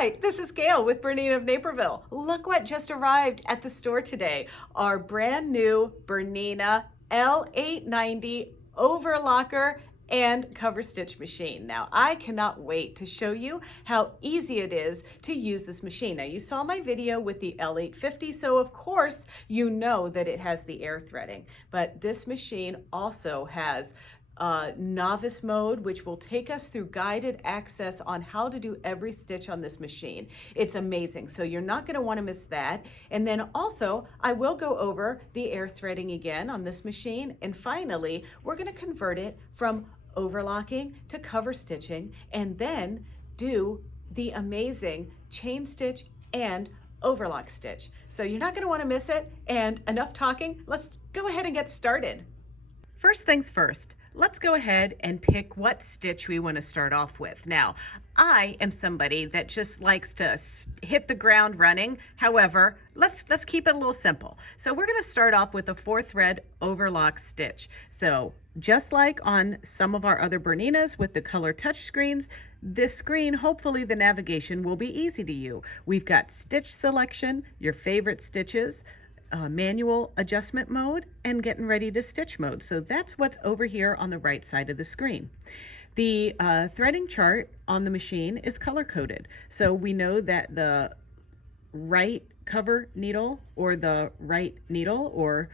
Hi, this is Gayle with BERNINA of Naperville. Look what just arrived at the store today. Our brand new BERNINA L890 Overlocker and Cover Stitch machine. Now, I cannot wait to show you how easy it is to use this machine. Now, you saw my video with the L850, so of course you know that it has the air threading, but this machine also has novice mode, which will take us through guided access on how to do every stitch on this machine. It's amazing, so you're not going to want to miss that. And then also, I will go over the air threading again on this machine, and finally, we're going to convert it from overlocking to cover stitching, and then do the amazing chain stitch and overlock stitch. So you're not going to want to miss it, and enough talking, let's go ahead and get started. First things first, let's go ahead and pick what stitch we want to start off with. Now, I am somebody that just likes to hit the ground running. However, let's keep it a little simple. So we're going to start off with a 4-thread overlock stitch. So just like on some of our other Berninas with the color touch screens, this screen, hopefully the navigation will be easy to you. We've got stitch selection, your favorite stitches, manual adjustment mode, and getting ready to stitch mode. So that's what's over here on the right side of the screen. The threading chart on the machine is color coded. So we know that the right cover needle or the right needle or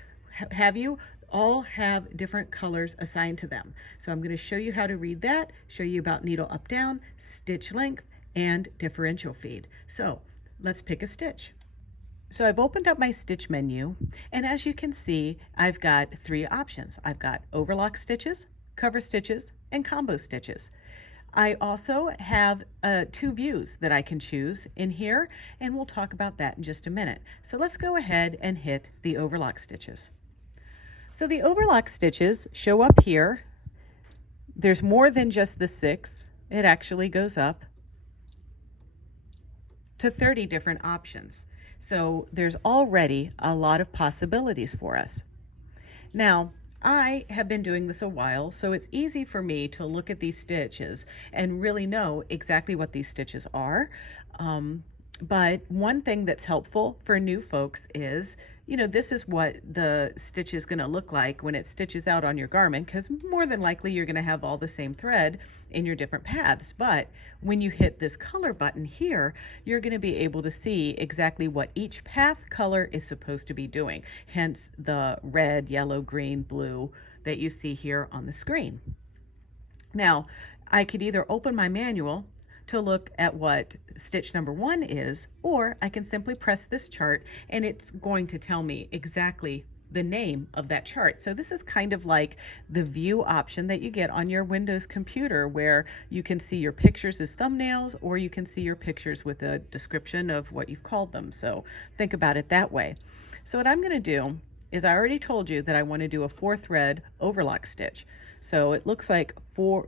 have you all have different colors assigned to them. So I'm going to show you how to read that, show you about needle up down, stitch length, and differential feed. So let's pick a stitch. So I've opened up my stitch menu, and as you can see, I've got 3 options. I've got overlock stitches, cover stitches, and combo stitches. I also have 2 views that I can choose in here, and we'll talk about that in just a minute. So let's go ahead and hit the overlock stitches. So the overlock stitches show up here. There's more than just the 6. It actually goes up to 30 different options. So there's already a lot of possibilities for us. Now, I have been doing this a while, so it's easy for me to look at these stitches and really know exactly what these stitches are. But one thing that's helpful for new folks is, you know, this is what the stitch is going to look like when it stitches out on your garment, because more than likely you're going to have all the same thread in your different paths. But when you hit this color button here, you're going to be able to see exactly what each path color is supposed to be doing, hence the red, yellow, green, blue that you see here on the screen. Now, I could either open my manual to look at what stitch number 1 is, or I can simply press this chart and it's going to tell me exactly the name of that chart. So this is kind of like the view option that you get on your Windows computer, where you can see your pictures as thumbnails, or you can see your pictures with a description of what you've called them. So think about it that way. So what I'm going to do is, I already told you that I want to do a 4-thread overlock stitch. So it looks like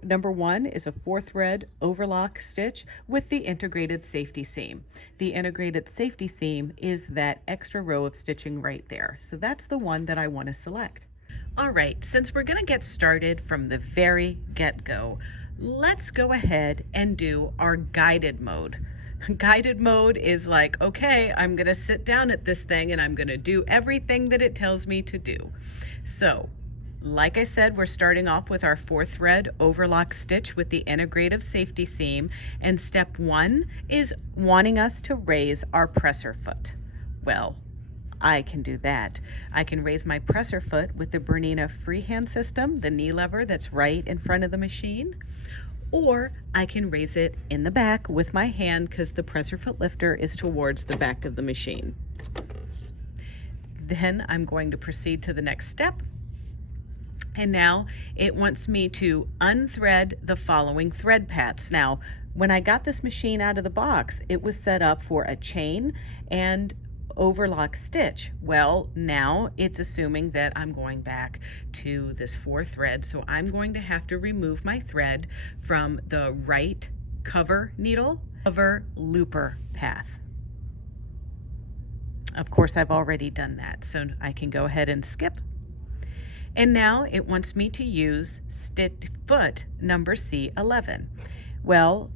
number 1 is a 4-thread overlock stitch with the integrated safety seam. The integrated safety seam is that extra row of stitching right there. So that's the one that I want to select. All right, since we're going to get started from the very get-go, let's go ahead and do our guided mode. Guided mode is like, okay, I'm going to sit down at this thing and I'm going to do everything that it tells me to do. So like I said, we're starting off with our 4-thread overlock stitch with the integrative safety seam, and step 1 is wanting us to raise our presser foot. Well, I can do that. I can raise my presser foot with the BERNINA freehand system, the knee lever that's right in front of the machine, or I can raise it in the back with my hand because the presser foot lifter is towards the back of the machine. Then I'm going to proceed to the next step. And now it wants me to unthread the following thread paths. Now, when I got this machine out of the box, it was set up for a chain and overlock stitch. Well, now it's assuming that I'm going back to this 4-thread, so I'm going to have to remove my thread from the right cover needle, cover looper path. Of course, I've already done that, so I can go ahead and skip. And now it wants me to use stitch foot number C11. Well,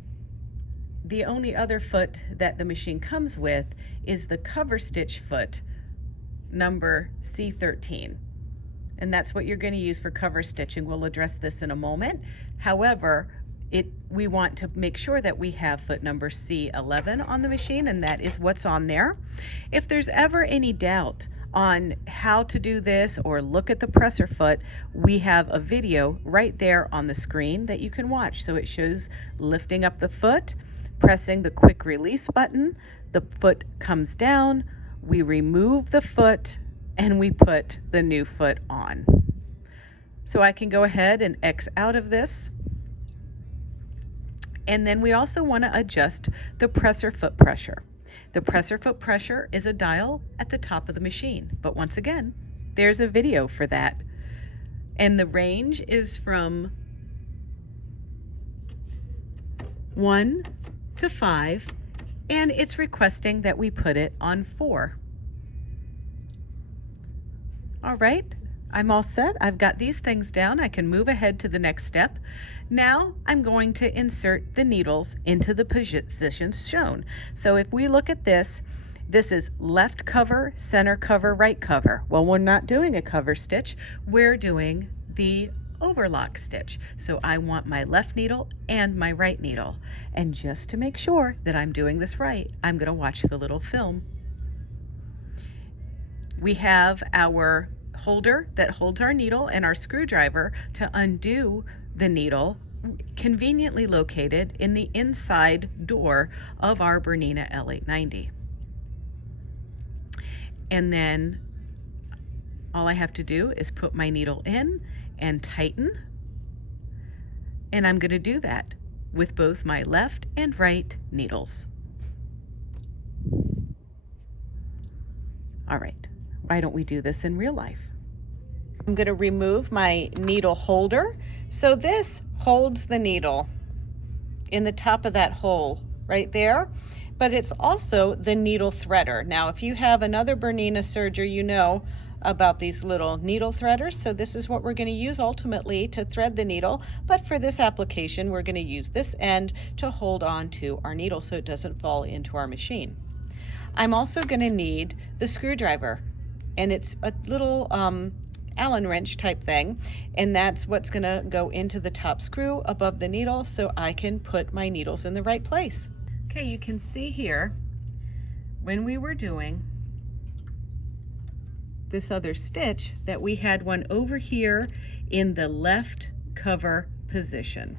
the only other foot that the machine comes with is the cover stitch foot number C13. And that's what you're going to use for cover stitching. We'll address this in a moment. However, we want to make sure that we have foot number C11 on the machine, and that is what's on there. If there's ever any doubt on how to do this or look at the presser foot, we have a video right there on the screen that you can watch. So it shows lifting up the foot, pressing the quick release button, the foot comes down, we remove the foot, and we put the new foot on. So I can go ahead and X out of this. And then we also want to adjust the presser foot pressure. The presser foot pressure is a dial at the top of the machine, but once again, there's a video for that. And the range is from 1 to 5, and it's requesting that we put it on 4. All right, I'm all set. I've got these things down. I can move ahead to the next step. Now I'm going to insert the needles into the positions shown. So if we look at this, this is left cover, center cover, right cover. Well, we're not doing a cover stitch. We're doing the overlock stitch. So I want my left needle and my right needle. And just to make sure that I'm doing this right, I'm going to watch the little film. We have our holder that holds our needle and our screwdriver to undo the needle, conveniently located in the inside door of our BERNINA L890. And then all I have to do is put my needle in and tighten. And I'm going to do that with both my left and right needles. All right, why don't we do this in real life? I'm going to remove my needle holder. So this holds the needle in the top of that hole right there, but it's also the needle threader. Now, if you have another BERNINA serger, you know about these little needle threaders. So this is what we're going to use ultimately to thread the needle. But for this application, we're going to use this end to hold on to our needle so it doesn't fall into our machine. I'm also going to need the screwdriver, and it's a little Allen wrench type thing, and that's what's going to go into the top screw above the needle so I can put my needles in the right place. Okay, you can see here when we were doing this other stitch that we had one over here in the left cover position.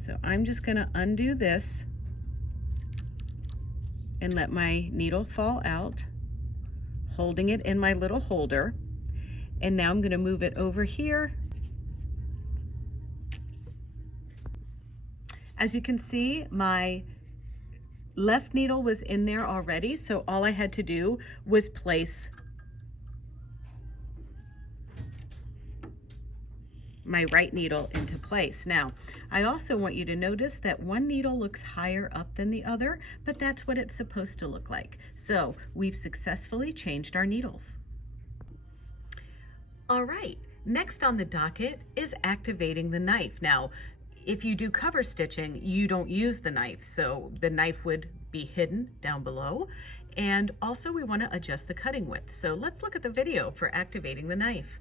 So I'm just going to undo this and let my needle fall out, holding it in my little holder. And now I'm going to move it over here. As you can see, my left needle was in there already, so all I had to do was place my right needle into place. Now, I also want you to notice that one needle looks higher up than the other, but that's what it's supposed to look like. So we've successfully changed our needles. All right, next on the docket is activating the knife. Now, if you do cover stitching, you don't use the knife, so the knife would be hidden down below. And also we want to adjust the cutting width. So let's look at the video for activating the knife.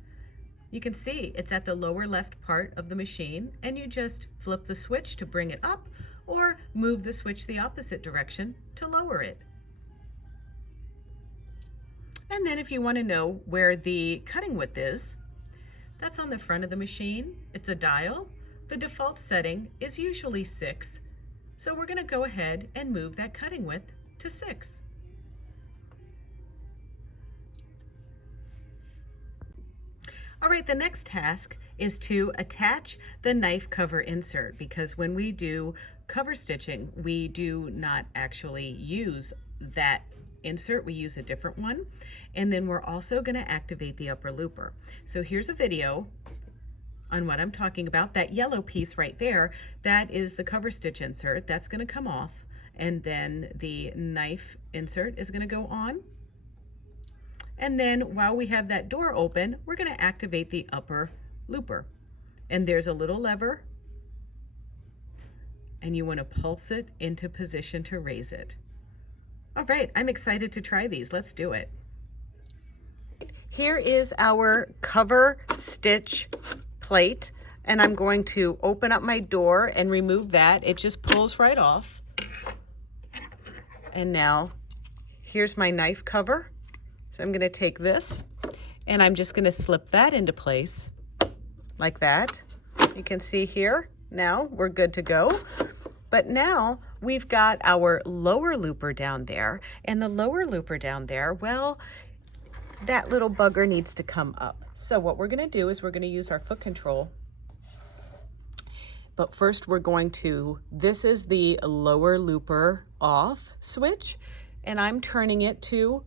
You can see it's at the lower left part of the machine, and you just flip the switch to bring it up or move the switch the opposite direction to lower it. And then if you want to know where the cutting width is, that's on the front of the machine. It's a dial. The default setting is usually 6. So we're going to go ahead and move that cutting width to 6. All right, the next task is to attach the knife cover insert, because when we do cover stitching, we do not actually use that insert, we use a different one. And then we're also going to activate the upper looper. So here's a video on what I'm talking about. That yellow piece right there, that is the cover stitch insert. That's going to come off, and then the knife insert is going to go on. And then while we have that door open, we're going to activate the upper looper. And there's a little lever, and you want to pulse it into position to raise it. All right, I'm excited to try these. Let's do it. Here is our cover stitch plate, and I'm going to open up my door and remove that. It just pulls right off. And now here's my knife cover. So I'm going to take this and I'm just going to slip that into place like that. You can see here, now we're good to go. But now we've got our lower looper down there, and the lower looper down there, well, that little bugger needs to come up. So what we're going to do is we're going to use our foot control. But first we're going to, this is the lower looper off switch, and I'm turning it to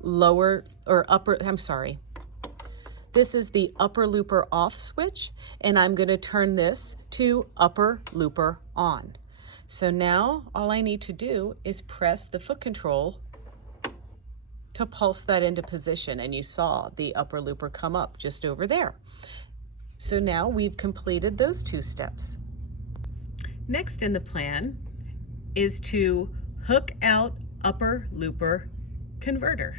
lower or upper, I'm sorry. This is the upper looper off switch, and I'm going to turn this to upper looper on. So now all I need to do is press the foot control to pulse that into position, and you saw the upper looper come up just over there. So now we've completed those two steps. Next in the plan is to hook out upper looper converter.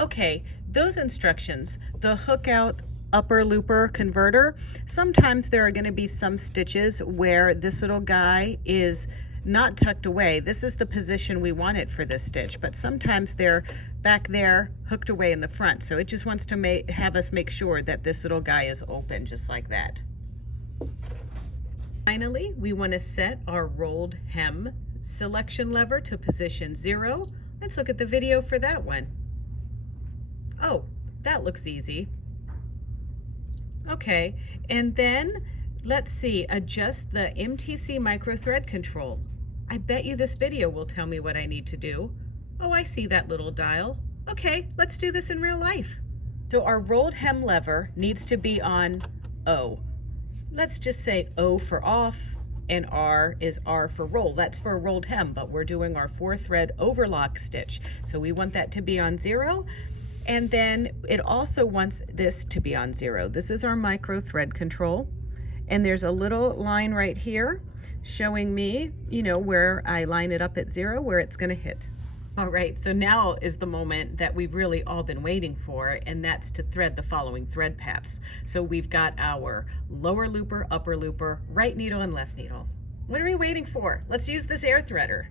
Okay, those instructions, the hook out upper looper converter, sometimes there are going to be some stitches where this little guy is not tucked away. This is the position we want it for this stitch, but sometimes they're back there hooked away in the front. So it just wants to have us make sure that this little guy is open just like that. Finally, we want to set our rolled hem selection lever to position 0. Let's look at the video for that one. Oh, that looks easy. Okay, and then let's see, adjust the MTC micro thread control. I bet you this video will tell me what I need to do. Oh, I see that little dial. Okay, let's do this in real life. So our rolled hem lever needs to be on O. Let's just say O for off, and R is R for roll. That's for a rolled hem, but we're doing our 4-thread overlock stitch. So we want that to be on 0. And then it also wants this to be on 0. This is our micro thread control. And there's a little line right here showing me, you know, where I line it up at 0, where it's going to hit. All right, so now is the moment that we've really all been waiting for, and that's to thread the following thread paths. So we've got our lower looper, upper looper, right needle, and left needle. What are we waiting for? Let's use this air threader.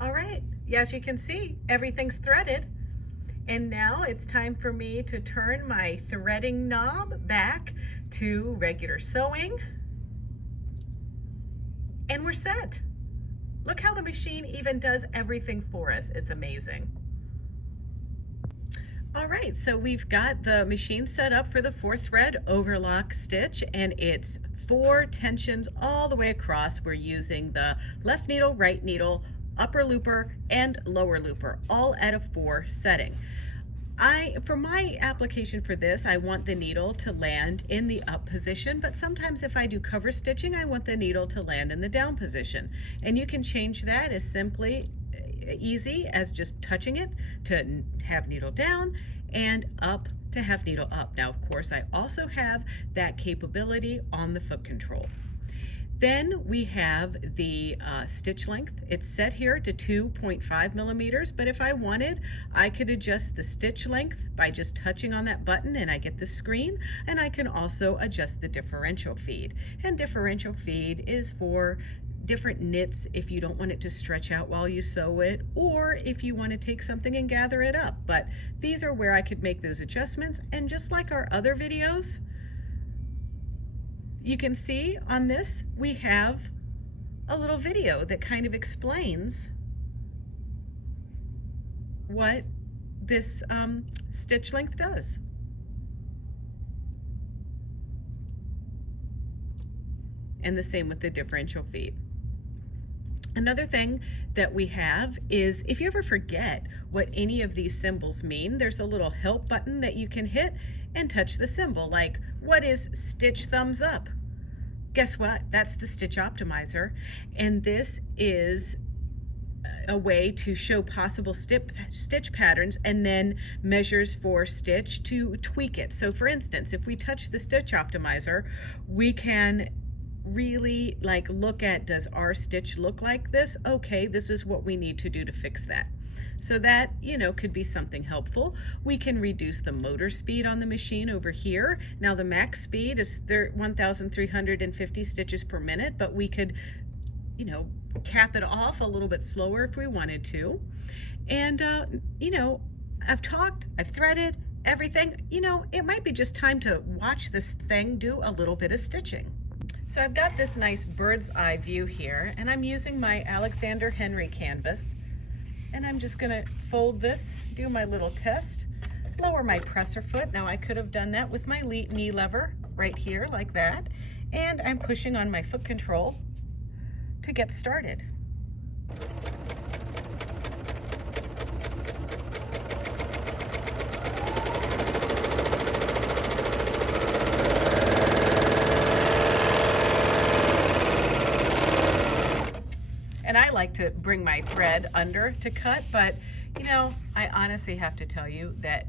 All right, as you can see, everything's threaded. And now it's time for me to turn my threading knob back to regular sewing. And we're set. Look how the machine even does everything for us. It's amazing. All right, so we've got the machine set up for the 4-thread overlock stitch, and it's 4 tensions all the way across. We're using the left needle, right needle, upper looper, and lower looper, all at a 4 setting. For my application for this, I want the needle to land in the up position, but sometimes if I do cover stitching, I want the needle to land in the down position. And you can change that as simply easy as just touching it to have needle down and up to half needle up. Now, of course, I also have that capability on the foot control. Then we have the stitch length. It's set here to 2.5 millimeters, but if I wanted, I could adjust the stitch length by just touching on that button and I get the screen, and I can also adjust the differential feed. And differential feed is for different knits if you don't want it to stretch out while you sew it, or if you want to take something and gather it up. But these are where I could make those adjustments, and just like our other videos, you can see on this, we have a little video that kind of explains what this stitch length does. And the same with the differential feed. Another thing that we have is, if you ever forget what any of these symbols mean, there's a little help button that you can hit and touch the symbol. Like, what is stitch thumbs up? Guess what? That's the Stitch Optimizer. And this is a way to show possible stitch patterns and then measures for stitch to tweak it. So for instance, if we touch the Stitch Optimizer, we can really look at, does our stitch look like this? Okay, this is what we need to do to fix that. So that, could be something helpful. We can reduce the motor speed on the machine over here. Now the max speed is 1,350 stitches per minute, but we could, cap it off a little bit slower if we wanted to. And, I've talked, I've threaded, everything. It might be just time to watch this thing do a little bit of stitching. So I've got this nice bird's eye view here, and I'm using my Alexander Henry canvas. And I'm just gonna fold this, do my little test, lower my presser foot. Now I could have done that with my knee lever right here like that. And I'm pushing on my foot control to get started. And I like to bring my thread under to cut, but I honestly have to tell you that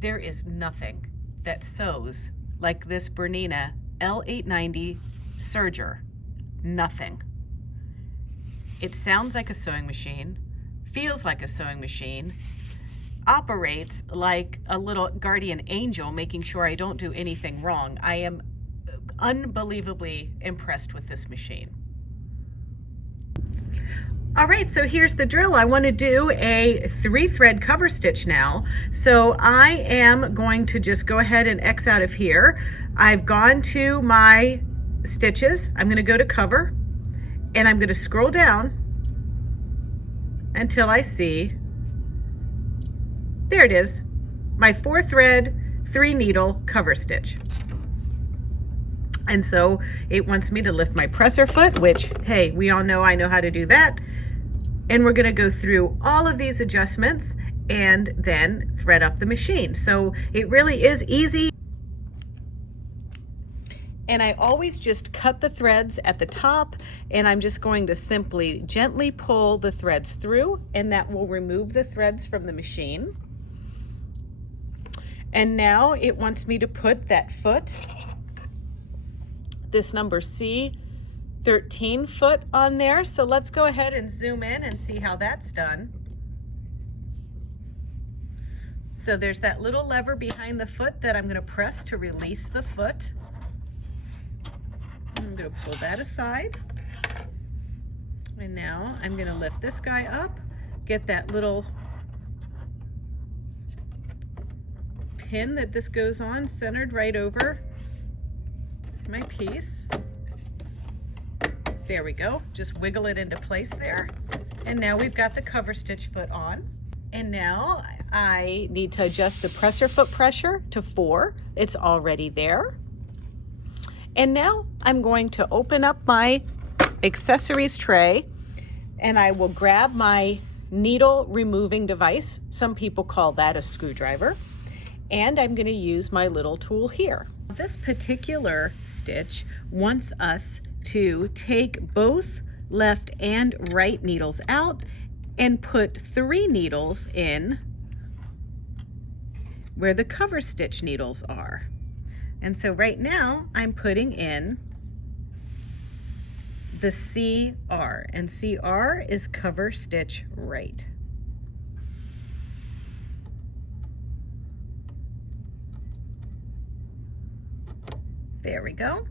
there is nothing that sews like this BERNINA L890 Serger. Nothing. It sounds like a sewing machine, feels like a sewing machine, operates like a little guardian angel, making sure I don't do anything wrong. I am unbelievably impressed with this machine. All right, so here's the drill. I want to do a 3-thread cover stitch now. So I am going to just go ahead and X out of here. I've gone to my stitches. I'm going to go to cover, and I'm going to scroll down until I see, there it is, my 4-thread, 3-needle cover stitch. And so it wants me to lift my presser foot, which, hey, we all know I know how to do that. And we're gonna go through all of these adjustments and then thread up the machine. So it really is easy. And I always just cut the threads at the top, and I'm just going to simply gently pull the threads through, and that will remove the threads from the machine. And now it wants me to put that foot, this number C13 foot on there. So let's go ahead and zoom in and see how that's done. So there's that little lever behind the foot that I'm going to press to release the foot. I'm going to pull that aside. And now I'm going to lift this guy up, get that little pin that this goes on centered right over my piece. There we go. Just wiggle it into place there. And now we've got the cover stitch foot on. And now I need to adjust the presser foot pressure to 4. It's already there. And now I'm going to open up my accessories tray, and I will grab my needle removing device. Some people call that a screwdriver. And I'm going to use my little tool here. This particular stitch wants us to take both left and right needles out and put 3 needles in where the cover stitch needles are. And so right now I'm putting in the CR, and CR is cover stitch right. There we go.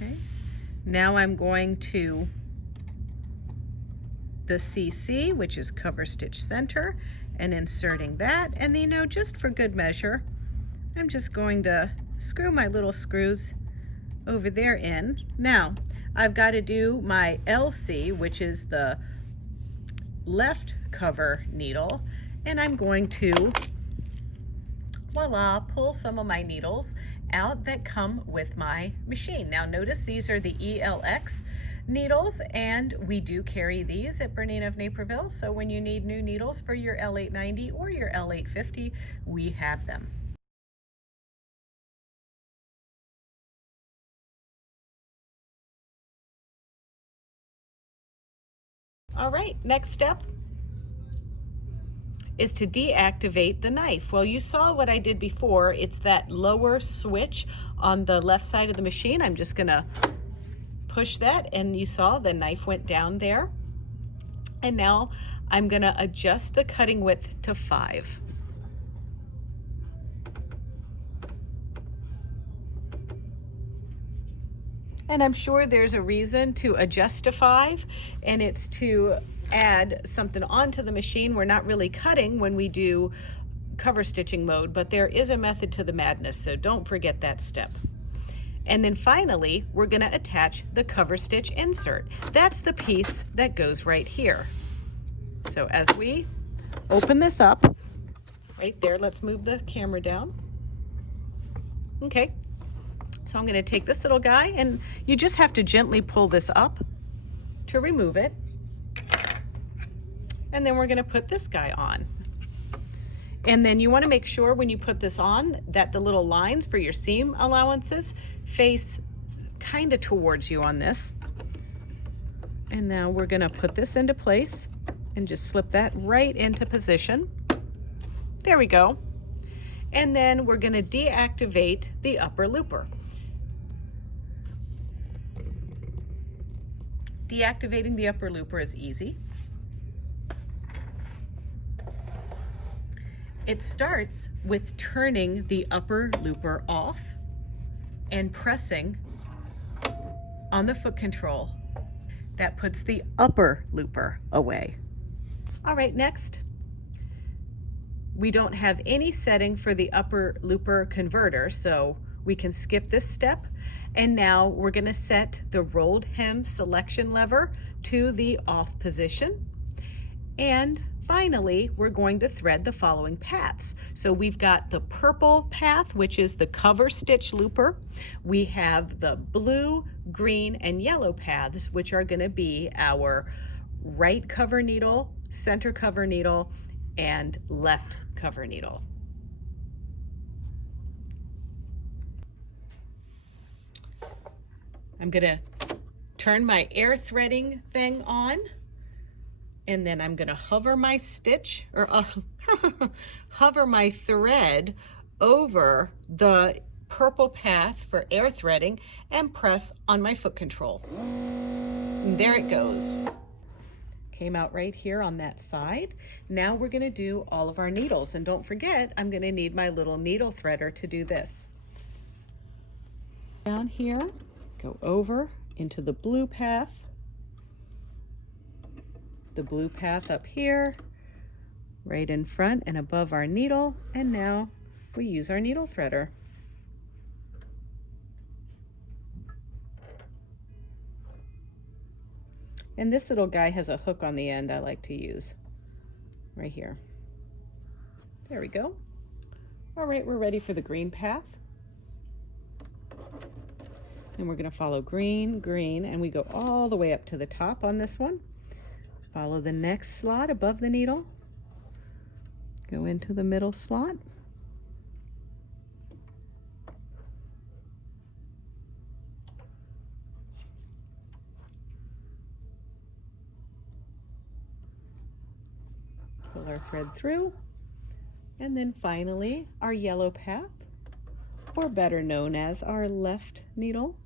Okay, now I'm going to the CC, which is cover stitch center, and inserting that. And you know, just for good measure, I'm just going to screw my little screws over there in. Now, I've got to do my LC, which is the left cover needle, and I'm going to, voila, pull some of my needles out that come with my machine. Now notice these are the ELX needles, and we do carry these at Bernina of Naperville, so when you need new needles for your L890 or your L850, we have them. All right, next step is to deactivate the knife. Well, you saw what I did before. It's that lower switch on the left side of the machine. I'm just gonna push that, and you saw the knife went down there. And now I'm gonna adjust the cutting width to 5. And I'm sure there's a reason to adjust to 5, and it's to add something onto the machine. We're not really cutting when we do cover stitching mode, but there is a method to the madness, so don't forget that step. And then finally, we're gonna attach the cover stitch insert. That's the piece that goes right here. So as we open this up, right there, let's move the camera down. Okay. So I'm going to take this little guy, and you just have to gently pull this up to remove it. And then we're going to put this guy on. And then you want to make sure when you put this on that the little lines for your seam allowances face kind of towards you on this. And now we're going to put this into place and just slip that right into position. There we go. And then we're going to deactivate the upper looper. Deactivating the upper looper is easy. It starts with turning the upper looper off and pressing on the foot control. That puts the upper looper away. All right, next. We don't have any setting for the upper looper converter, so we can skip this step. And now we're going to set the rolled hem selection lever to the off position. And finally, we're going to thread the following paths. So we've got the purple path, which is the cover stitch looper. We have the blue, green, and yellow paths, which are going to be our right cover needle, center cover needle, and left cover needle. I'm gonna turn my air threading thing on, and then I'm gonna hover my stitch, or hover my thread over the purple path for air threading and press on my foot control. And there it goes. Came out right here on that side. Now we're gonna do all of our needles, and don't forget, I'm gonna need my little needle threader to do this. Down here, go over into the blue path up here, right in front and above our needle, and now we use our needle threader. And this little guy has a hook on the end I like to use right here. There we go. All right, we're ready for the green path. And we're going to follow green, green, and we go all the way up to the top on this one. Follow the next slot above the needle. Go into the middle slot. Pull our thread through. And then finally, our yellow path, or better known as our left needle.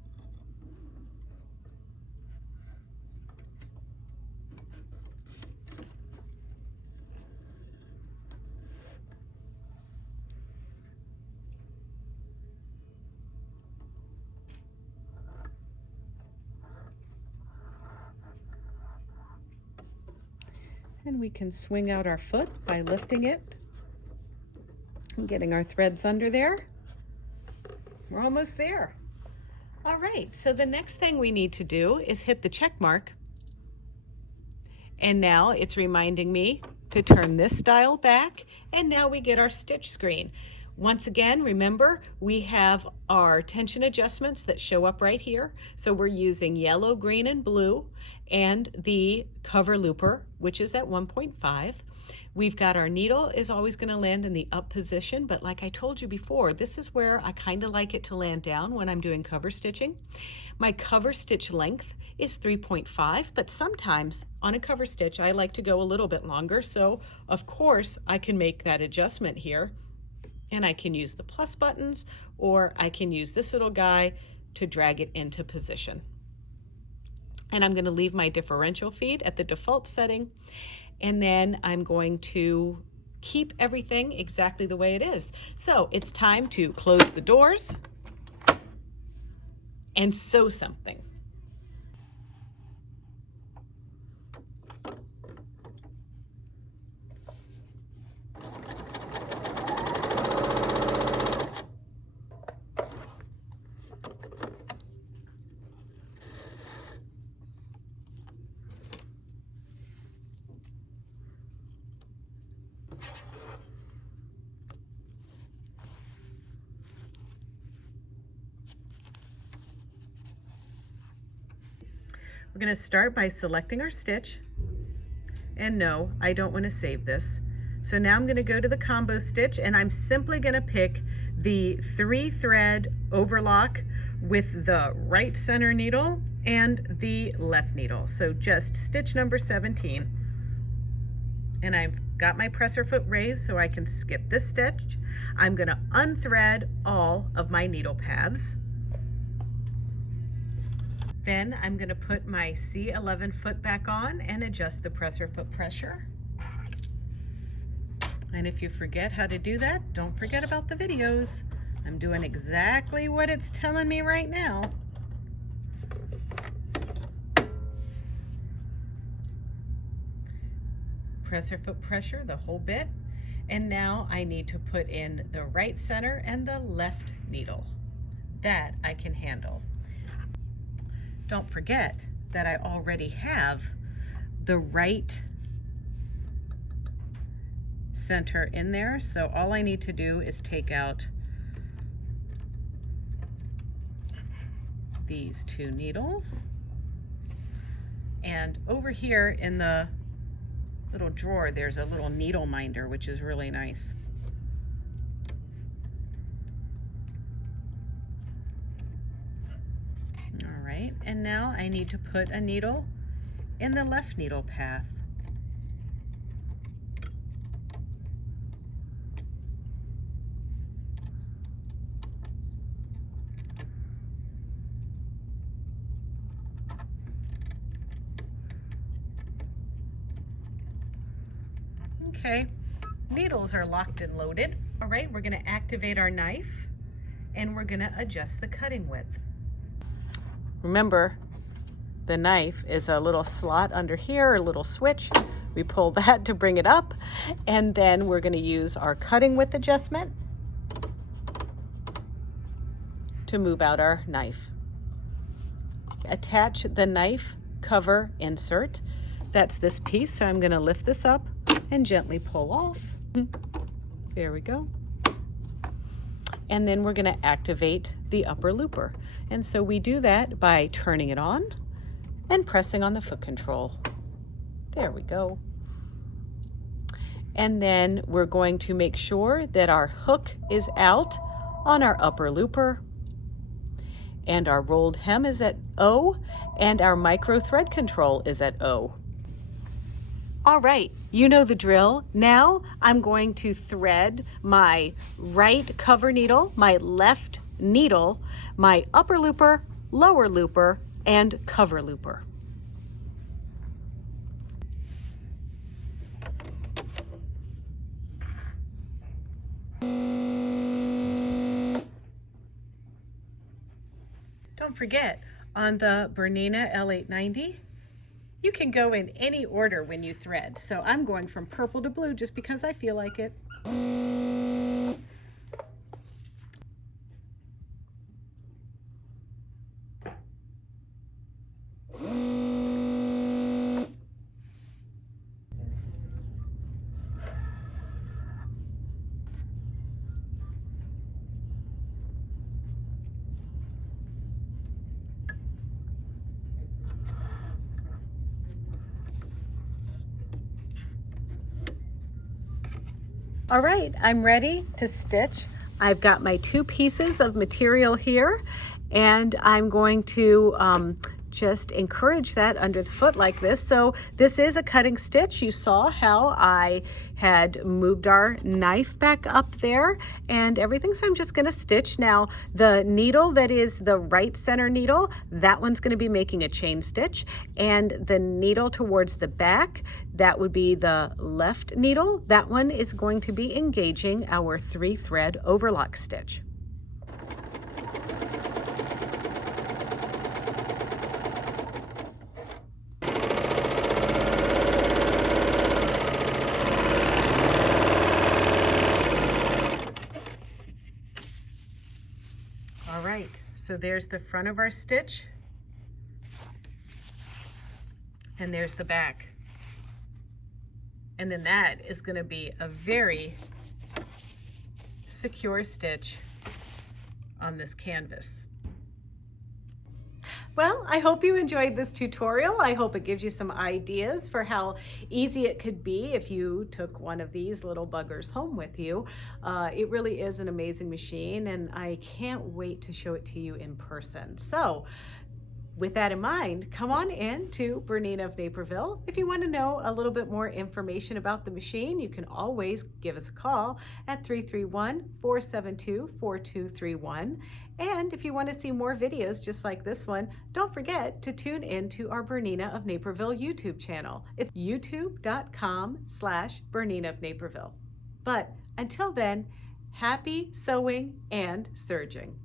And we can swing out our foot by lifting it and getting our threads under there. We're almost there. All right, so the next thing we need to do is hit the check mark. And now it's reminding me to turn this dial back, and now we get our stitch screen. Once again, remember, we have our tension adjustments that show up right here. So we're using yellow, green, and blue, and the cover looper, which is at 1.5. We've got our needle is always going to land in the up position, but like I told you before, this is where I kind of like it to land down when I'm doing cover stitching. My cover stitch length is 3.5, but sometimes on a cover stitch, I like to go a little bit longer. So of course I can make that adjustment here, and I can use the plus buttons, or I can use this little guy to drag it into position. And I'm going to leave my differential feed at the default setting. And then I'm going to keep everything exactly the way it is. So it's time to close the doors and sew something. We're going to start by selecting our stitch, and no, I don't want to save this. So now I'm going to go to the combo stitch, and I'm simply going to pick the 3-thread overlock with the right center needle and the left needle. So just stitch number 17. And I've got my presser foot raised so I can skip this stitch. I'm going to unthread all of my needle paths. Then I'm going to put my C11 foot back on and adjust the presser foot pressure. And if you forget how to do that, don't forget about the videos. I'm doing exactly what it's telling me right now. Presser foot pressure, the whole bit. And now I need to put in the right center and the left needle. That I can handle. Don't forget that I already have the right center in there, so all I need to do is take out these 2 needles, and over here in the little drawer there's a little needle minder, which is really nice. And now I need to put a needle in the left needle path. Okay, needles are locked and loaded. All right, we're going to activate our knife and we're going to adjust the cutting width. Remember, the knife is a little slot under here, a little switch. We pull that to bring it up, and then we're going to use our cutting width adjustment to move out our knife. Attach the knife cover insert. That's this piece, so I'm going to lift this up and gently pull off. There we go. And then we're going to activate the upper looper. And so we do that by turning it on and pressing on the foot control. There we go. And then we're going to make sure that our hook is out on our upper looper, and our rolled hem is at O, and our micro thread control is at O. All right, you know the drill. Now I'm going to thread my right cover needle, my left needle, my upper looper, lower looper, and cover looper. Don't forget, on the BERNINA L890, you can go in any order when you thread. So I'm going from purple to blue just because I feel like it. All right, I'm ready to stitch. I've got my 2 pieces of material here, and I'm going to just encourage that under the foot like this. So this is a cutting stitch. You saw how I had moved our knife back up there and everything. So I'm just gonna stitch. Now the needle that is the right center needle, that one's gonna be making a chain stitch, and the needle towards the back, that would be the left needle. That one is going to be engaging our 3-thread overlock stitch. All right, so there's the front of our stitch, and there's the back. And then that is going to be a very secure stitch on this canvas. Well, I hope you enjoyed this tutorial. I hope it gives you some ideas for how easy it could be if you took one of these little buggers home with you. It really is an amazing machine, and I can't wait to show it to you in person. So with that in mind, come on in to BERNINA of Naperville. If you want to know a little bit more information about the machine, you can always give us a call at 331-472-4231. And if you want to see more videos just like this one, don't forget to tune in to our BERNINA of Naperville YouTube channel. It's youtube.com/BERNINA of Naperville. But until then, happy sewing and serging.